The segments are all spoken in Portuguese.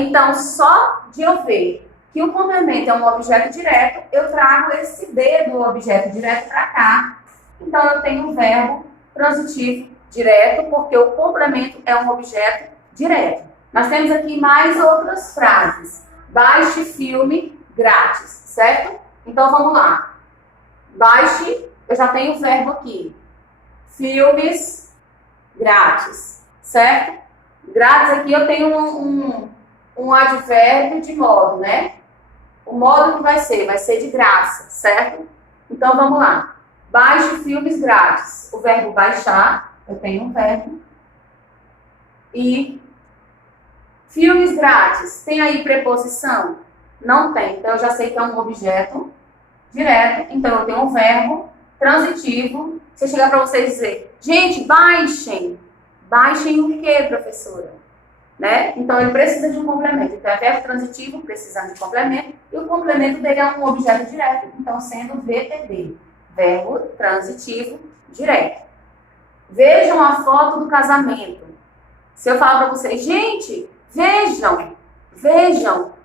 Então, só de eu ver que o complemento é um objeto direto, eu trago esse D do objeto direto para cá. Então, eu tenho um verbo transitivo direto, porque o complemento é um objeto direto. Nós temos aqui mais outras frases. Baixe filme grátis, certo? Então, vamos lá. Baixe, eu já tenho o verbo aqui. Filmes grátis, certo? Grátis aqui eu tenho um advérbio de modo, né? O modo que vai ser de graça, certo? Então, vamos lá. Baixe filmes grátis. O verbo baixar, eu tenho um verbo. E filmes grátis, tem aí preposição? Não tem. Então, eu já sei que é um objeto direto. Então, eu tenho um verbo transitivo. Se eu chegar para vocês e dizer, gente, baixem. Baixem o quê, professora? Né? Então, ele precisa de um complemento. Então, é verbo transitivo, precisando de complemento. E o complemento dele é um objeto direto. Então, sendo VTD, verbo transitivo direto. Vejam a foto do casamento. Se eu falar para vocês, gente, vejam.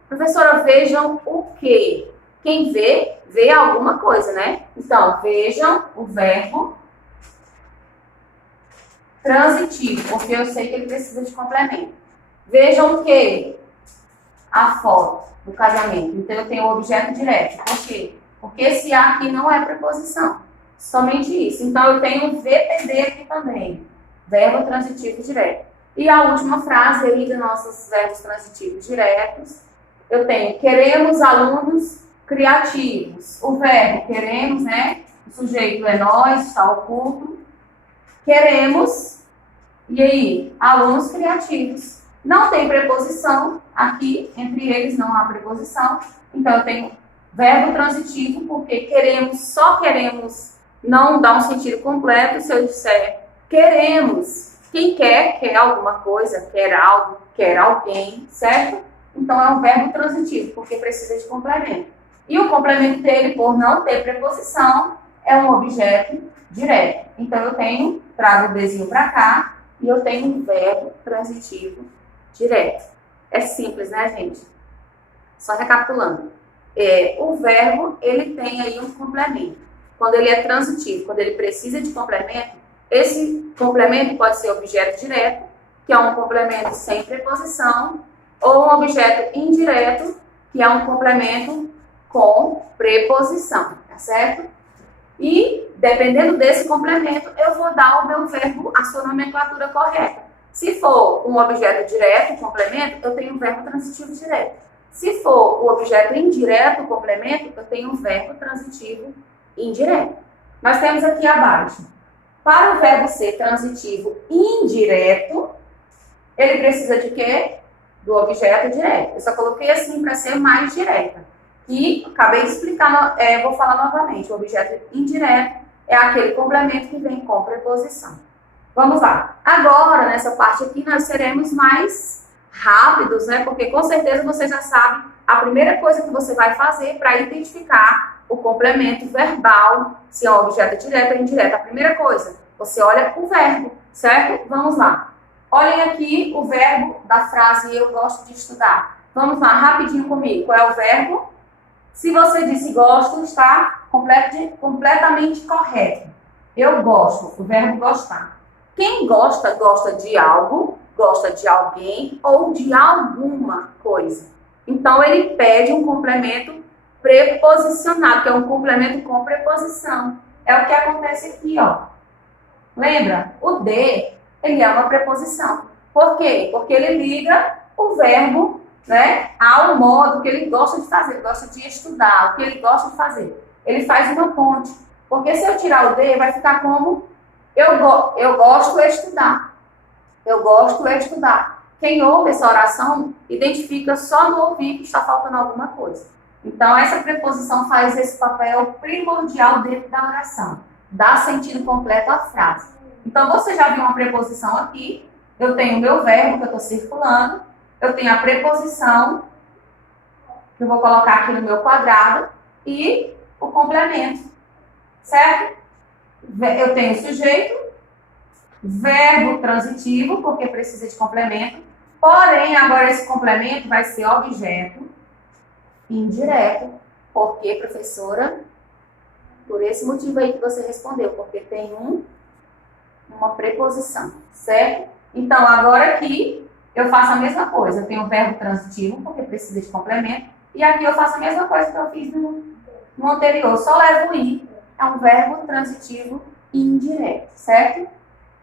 Professora, vejam o quê? Quem vê alguma coisa, né? Então, vejam o verbo transitivo, porque eu sei que ele precisa de complemento. Vejam o quê? A foto do casamento. Então, eu tenho o objeto direto. Por quê? Porque esse A aqui não é preposição. Somente isso. Então, eu tenho o VTD aqui também. Verbo transitivo direto. E a última frase aí dos nossos verbos transitivos diretos. Eu tenho, queremos alunos criativos. O verbo queremos, né? O sujeito é nós, está oculto. Queremos, e aí, alunos criativos. Não tem preposição aqui, entre eles não há preposição. Então, eu tenho verbo transitivo, porque queremos, só queremos, não dá um sentido completo. Se eu disser queremos, quem quer alguma coisa, quer algo, quer alguém, certo? Então, é um verbo transitivo, porque precisa de complemento. E o complemento dele, por não ter preposição, é um objeto direto. Então, eu trago o Dzinho para cá, e eu tenho um verbo transitivo direto. É simples, né, gente? Só recapitulando. O verbo, ele tem aí um complemento. Quando ele é transitivo, quando ele precisa de complemento, esse complemento pode ser objeto direto, que é um complemento sem preposição, ou um objeto indireto, que é um complemento com preposição, tá certo? E, dependendo desse complemento, eu vou dar ao meu verbo a sua nomenclatura correta. Se for um objeto direto, complemento, eu tenho um verbo transitivo direto. Se for o objeto indireto, complemento, eu tenho um verbo transitivo indireto. Nós temos aqui abaixo. Para o verbo ser transitivo indireto, ele precisa de quê? Do objeto direto. Eu só coloquei assim para ser mais direta. E acabei de explicar, vou falar novamente. O objeto indireto é aquele complemento que vem com preposição. Vamos lá. Agora, nessa parte aqui, nós seremos mais rápidos, né? Porque com certeza você já sabe a primeira coisa que você vai fazer para identificar o complemento verbal, se é um objeto direto ou indireto. A primeira coisa, você olha o verbo, certo? Vamos lá. Olhem aqui o verbo da frase eu gosto de estudar. Vamos lá, rapidinho comigo. Qual é o verbo? Se você disse gosto, está completamente correto. Eu gosto, o verbo gostar. Quem gosta, gosta de algo, gosta de alguém ou de alguma coisa. Então, ele pede um complemento preposicionado, que é um complemento com preposição. É o que acontece aqui, ó. Lembra? O de, ele é uma preposição. Por quê? Porque ele liga o verbo, né, ao modo que ele gosta de fazer. Ele gosta de estudar, o que ele gosta de fazer. Ele faz uma ponte. Porque se eu tirar o de, vai ficar como eu gosto de estudar. Eu gosto de estudar. Quem ouve essa oração identifica só no ouvir que está faltando alguma coisa. Então, essa preposição faz esse papel primordial dentro da oração. Dá sentido completo à frase. Então, você já viu uma preposição aqui. Eu tenho o meu verbo que eu estou circulando. Eu tenho a preposição, que eu vou colocar aqui no meu quadrado. E o complemento. Certo? Eu tenho sujeito, verbo transitivo, porque precisa de complemento. Porém, agora esse complemento vai ser objeto indireto. Por quê, professora? Por esse motivo aí que você respondeu, porque tem uma preposição, certo? Então, agora aqui eu faço a mesma coisa. Eu tenho o verbo transitivo, porque precisa de complemento. E aqui eu faço a mesma coisa que eu fiz no anterior. Só levo o i. É um verbo transitivo indireto, certo?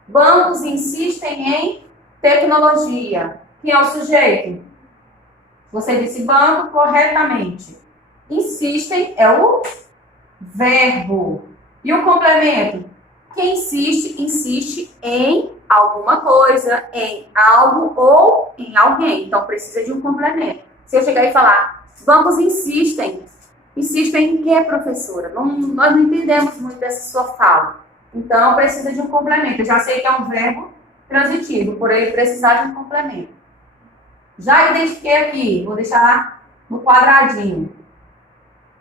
Bancos insistem em tecnologia. Quem é o sujeito? Você disse banco corretamente. Insistem é o verbo. E o complemento? Quem insiste, insiste em alguma coisa, em algo ou em alguém. Então, precisa de um complemento. Se eu chegar e falar, bancos insistem. Insistem em quê, professora? Nós não entendemos muito dessa sua fala. Então, precisa de um complemento. Eu já sei que é um verbo transitivo, por ele precisar de um complemento. Já identifiquei aqui, vou deixar no quadradinho.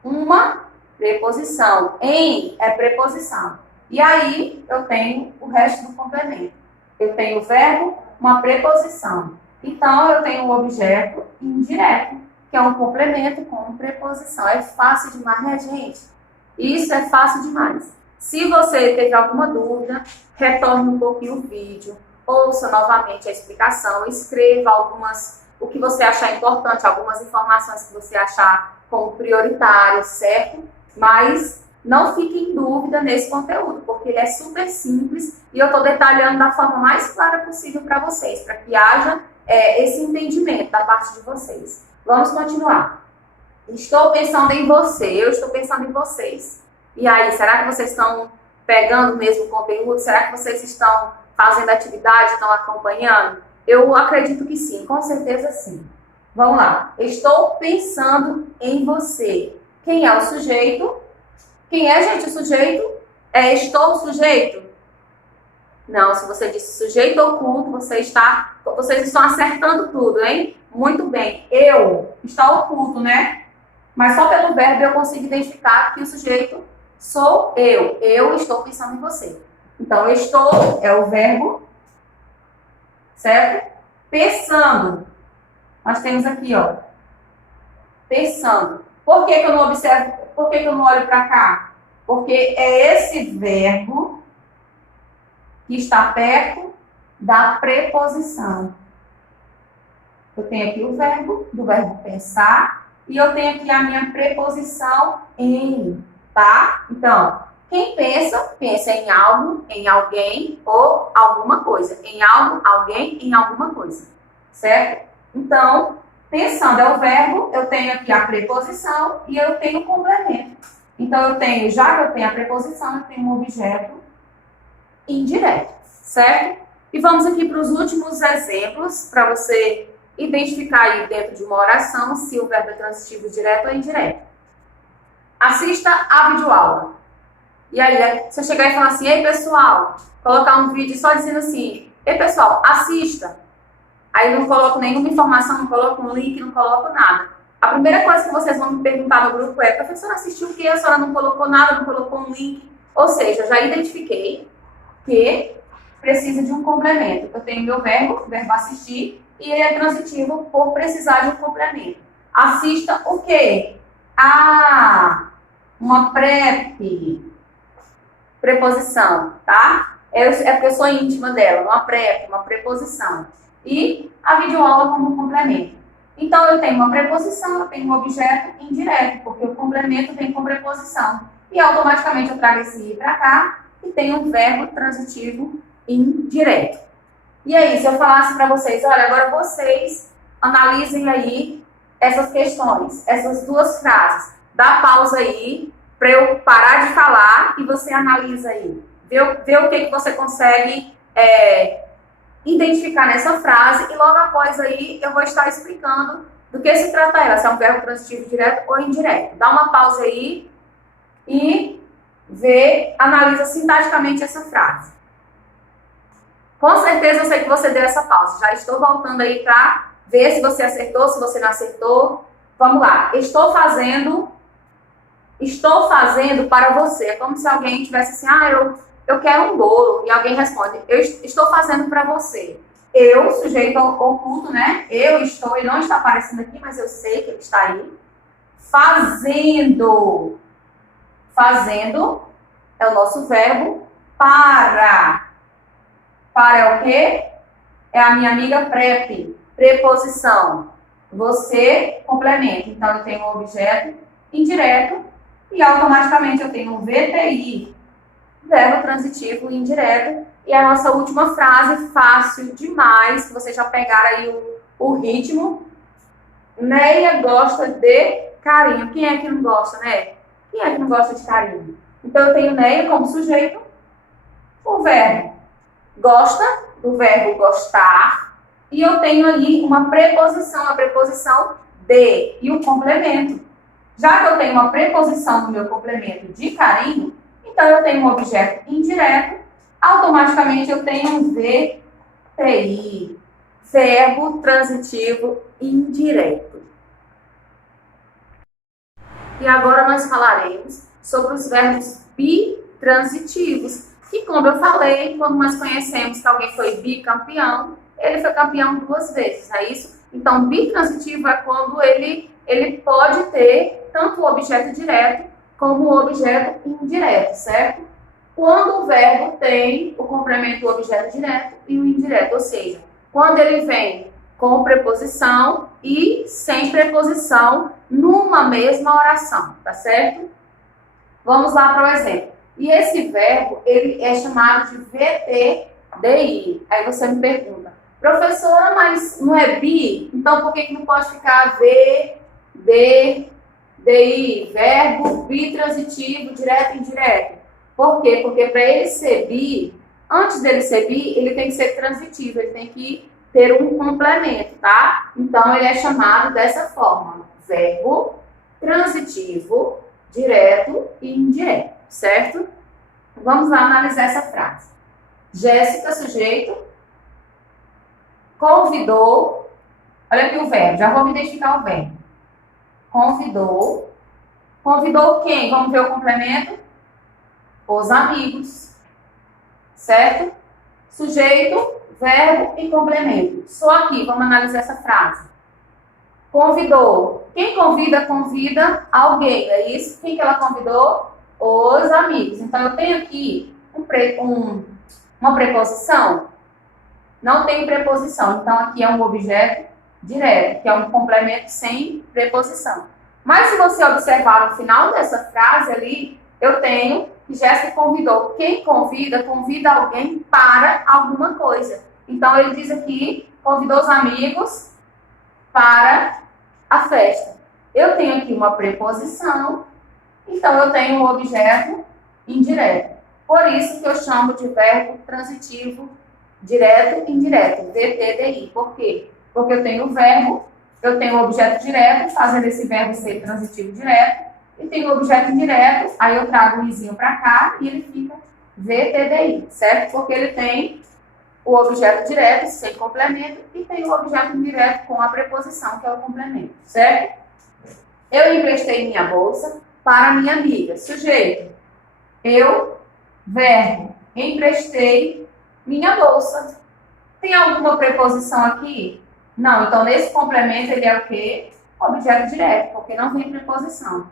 Uma preposição. Em é preposição. E aí, eu tenho o resto do complemento. Eu tenho o verbo, uma preposição. Então, eu tenho o objeto indireto, que é um complemento com preposição. É fácil demais, né, gente? Isso é fácil demais. Se você teve alguma dúvida, retorne um pouquinho o vídeo, ouça novamente a explicação, escreva o que você achar importante, algumas informações que você achar como prioritárias, certo? Mas não fique em dúvida nesse conteúdo, porque ele é super simples e eu estou detalhando da forma mais clara possível para vocês, para que haja esse entendimento da parte de vocês. Vamos continuar. Estou pensando em você, eu estou pensando em vocês. E aí, será que vocês estão pegando mesmo o conteúdo? Será que vocês estão fazendo atividade, estão acompanhando? Eu acredito que sim, com certeza sim. Vamos lá. Estou pensando em você. Quem é o sujeito? Quem é, gente, o sujeito? Estou o sujeito? Não, se você disse sujeito oculto, vocês estão acertando tudo, hein? Muito bem. Eu está oculto, né? Mas só pelo verbo eu consigo identificar que o sujeito sou eu. Eu estou pensando em você. Então, estou é o verbo, certo? Pensando. Nós temos aqui, ó. Pensando. Por que que eu não observo? Por que que eu não olho para cá? Porque é esse verbo que está perto da preposição. Eu tenho aqui o verbo, do verbo pensar, e eu tenho aqui a minha preposição em, tá? Então, quem pensa, pensa em algo, em alguém ou alguma coisa. Em algo, alguém, em alguma coisa. Certo? Então, pensando é o verbo, eu tenho aqui a preposição e eu tenho o complemento. Então, já que eu tenho a preposição, eu tenho um objeto indireto, certo? E vamos aqui para os últimos exemplos, para você identificar aí dentro de uma oração se o verbo é transitivo direto ou indireto. Assista a videoaula. E aí, se eu chegar e falar assim, ei pessoal, colocar um vídeo só dizendo assim, ei pessoal, assista. Aí não coloco nenhuma informação, não coloco um link, não coloco nada. A primeira coisa que vocês vão me perguntar no grupo é, professora, assistiu o quê? A senhora não colocou nada, não colocou um link. Ou seja, eu já identifiquei que precisa de um complemento. Eu tenho meu verbo assistir, e ele é transitivo por precisar de um complemento. Assista o quê? Uma preposição, tá? É porque eu sou íntima dela, uma preposição. E a videoaula como complemento. Então, eu tenho uma preposição, eu tenho um objeto indireto, porque o complemento vem com preposição. E automaticamente eu trago esse i para cá e tenho um verbo transitivo indireto. E aí, se eu falasse para vocês, olha, agora vocês analisem aí essas questões, essas duas frases. Dá pausa aí para eu parar de falar e você analisa aí. Vê o que você consegue identificar nessa frase e logo após aí eu vou estar explicando do que se trata ela, se é um verbo transitivo direto ou indireto. Dá uma pausa aí e analisa sintaticamente essa frase. Com certeza eu sei que você deu essa pausa. Já estou voltando aí para ver se você acertou, se você não acertou. Vamos lá. Estou fazendo para você. É como se alguém tivesse assim, eu quero um bolo. E alguém responde, eu estou fazendo para você. Eu, sujeito oculto, né? Eu estou, ele não está aparecendo aqui, mas eu sei que ele está aí. Fazendo. Fazendo é o nosso verbo para. Para é o quê? É a minha amiga prep. Preposição. Você complementa. Então, eu tenho um objeto indireto e automaticamente eu tenho um VTI, verbo transitivo indireto. E a nossa última frase, fácil demais, que vocês já pegaram aí o ritmo. Neia gosta de carinho. Quem é que não gosta, né? Quem é que não gosta de carinho? Então, eu tenho Neia como sujeito, o verbo gosta, do verbo gostar, e eu tenho ali uma preposição, a preposição de, e o complemento. Já que eu tenho uma preposição no meu complemento de carinho, então eu tenho um objeto indireto, automaticamente eu tenho um VTI, verbo transitivo indireto. E agora nós falaremos sobre os verbos bitransitivos, que, como eu falei, quando nós conhecemos que alguém foi bicampeão, ele foi campeão 2 vezes, não é isso? Então, bitransitivo é quando ele pode ter tanto o objeto direto como o objeto indireto, certo? Quando o verbo tem o complemento do objeto direto e o indireto, ou seja, quando ele vem com preposição e sem preposição numa mesma oração, tá certo? Vamos lá para o exemplo. E esse verbo, ele é chamado de VTDI. Aí você me pergunta, professora, mas não é bi? Então por que não pode ficar VDI? Verbo bitransitivo, direto e indireto. Por quê? Porque para ele ser bi, antes dele ser bi, ele tem que ser transitivo, ele tem que ter um complemento, tá? Então ele é chamado dessa forma, verbo transitivo, direto e indireto, certo? Vamos lá analisar essa frase. Jéssica, sujeito, convidou, olha aqui o verbo, já vou me identificar o verbo. Convidou. Convidou quem? Vamos ver o complemento? Os amigos, certo? Sujeito, verbo e complemento. Só aqui, vamos analisar essa frase. Convidou. Quem convida, convida alguém, é isso? Quem que ela convidou? Os amigos. Então, eu tenho aqui uma preposição? Não tem preposição. Então, aqui é um objeto direto, que é um complemento sem preposição. Mas, se você observar no final dessa frase ali, eu tenho que Jéssica convidou. Quem convida, convida alguém para alguma coisa. Então, ele diz aqui, convidou os amigos para a festa. Eu tenho aqui uma preposição, então eu tenho um objeto indireto. Por isso que eu chamo de verbo transitivo direto e indireto, VTDI. Por quê? Porque eu tenho o verbo, eu tenho o objeto direto, fazendo esse verbo ser transitivo direto, e tenho o objeto indireto, aí eu trago o izinho para cá e ele fica VTDI, certo? Porque ele tem o objeto direto sem complemento e tem o objeto indireto com a preposição, que é o complemento, certo? Eu emprestei minha bolsa para minha amiga. Sujeito, eu, verbo, emprestei minha bolsa. Tem alguma preposição aqui? Não, então nesse complemento ele é o quê? Objeto direto, porque não tem preposição.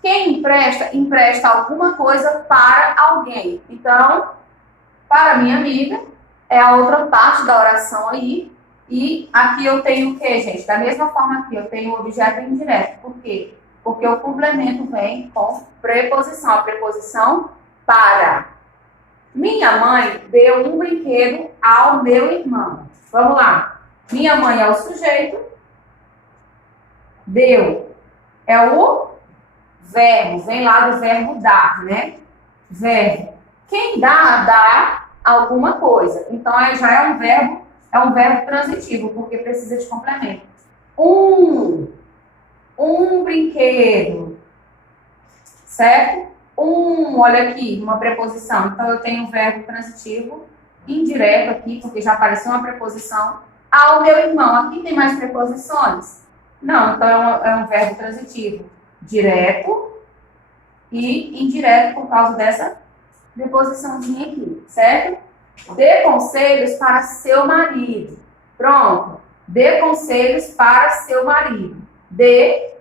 Quem empresta, empresta alguma coisa para alguém. Então, para minha amiga, é a outra parte da oração aí. E aqui eu tenho o quê, gente? Da mesma forma aqui, eu tenho o objeto indireto. Por quê? Porque o complemento vem com preposição. A preposição para. Minha mãe deu um brinquedo ao meu irmão. Vamos lá. Minha mãe é o sujeito. Deu é o verbo. Vem lá do verbo dar, né? Verbo. Quem dá alguma coisa. Então, já é um verbo transitivo, porque precisa de complemento. Um brinquedo, certo? Olha aqui, uma preposição. Então, eu tenho um verbo transitivo indireto aqui, porque já apareceu uma preposição. Ao meu irmão, aqui tem mais preposições? Não, então é um verbo transitivo direto e indireto por causa dessa preposiçãozinha aqui, certo? Dê conselhos para seu marido. Pronto. Dê conselhos para seu marido. Dê,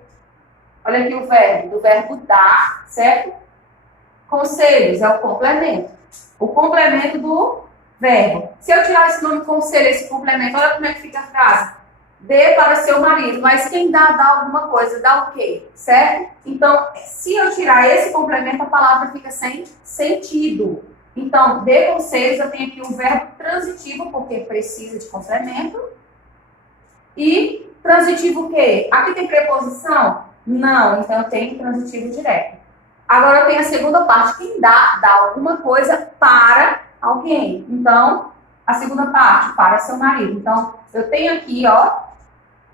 olha aqui o verbo, do verbo dar, certo? Conselhos é o complemento. O complemento do verbo. Se eu tirar esse nome conselho, esse complemento, olha como é que fica a frase. Dê para seu marido. Mas quem dá alguma coisa. Dá o quê? Certo? Então, se eu tirar esse complemento, a palavra fica sem sentido. Então, dê conselhos, eu tenho aqui um verbo transitivo, porque precisa de complemento. E transitivo o quê? Aqui tem preposição? Não, então eu tenho transitivo direto. Agora eu tenho a segunda parte, quem dá alguma coisa para alguém. Então, a segunda parte, para seu marido. Então, eu tenho aqui, ó,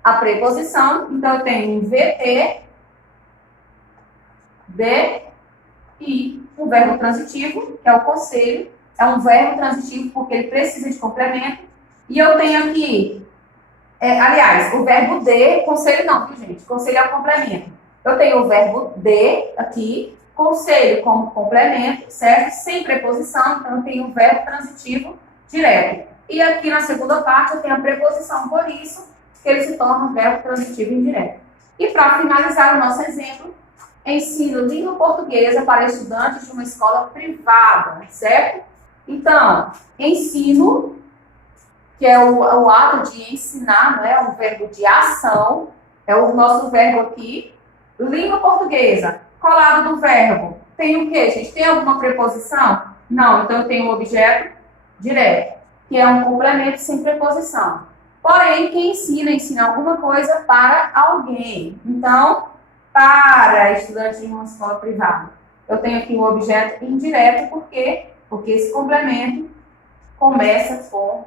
a preposição. Então, eu tenho um VT, de, e um verbo transitivo, que é o conselho. É um verbo transitivo porque ele precisa de complemento. E eu tenho aqui, aliás, o verbo de, conselho não, viu, gente? Conselho é o complemento. Eu tenho o verbo de aqui, conselho como complemento, certo? Sem preposição, então eu tenho o verbo transitivo direto. E aqui na segunda parte eu tenho a preposição, por isso que ele se torna um verbo transitivo indireto. E para finalizar o nosso exemplo, ensino língua portuguesa para estudantes de uma escola privada, certo? Então, ensino, que é o ato de ensinar, né? Um verbo de ação, é o nosso verbo aqui. Língua portuguesa, colado do verbo, tem o quê, gente? Tem alguma preposição? Não, então eu tenho o objeto direto, que é um complemento sem preposição. Porém, quem ensina alguma coisa para alguém. Então, para estudantes de uma escola privada. Eu tenho aqui o objeto indireto, por quê? Porque esse complemento começa com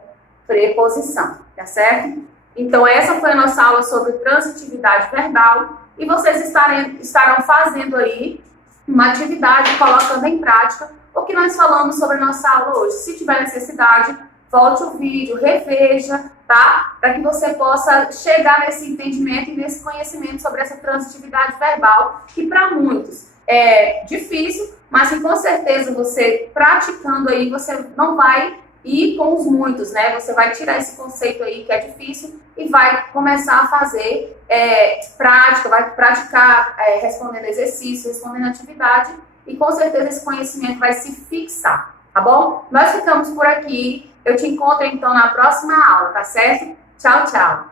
preposição, tá certo? Então, essa foi a nossa aula sobre transitividade verbal e vocês estarão fazendo aí uma atividade, colocando em prática o que nós falamos sobre a nossa aula hoje. Se tiver necessidade, volte o vídeo, reveja, tá? Para que você possa chegar nesse entendimento e nesse conhecimento sobre essa transitividade verbal, que para muitos é difícil, mas que com certeza você praticando aí, você não vai ir com os muitos, né? Você vai tirar esse conceito aí que é difícil e vai começar a fazer prática, vai praticar respondendo exercício, respondendo atividade e com certeza esse conhecimento vai se fixar, tá bom? Nós ficamos por aqui. Eu te encontro então na próxima aula, tá certo? Tchau, tchau!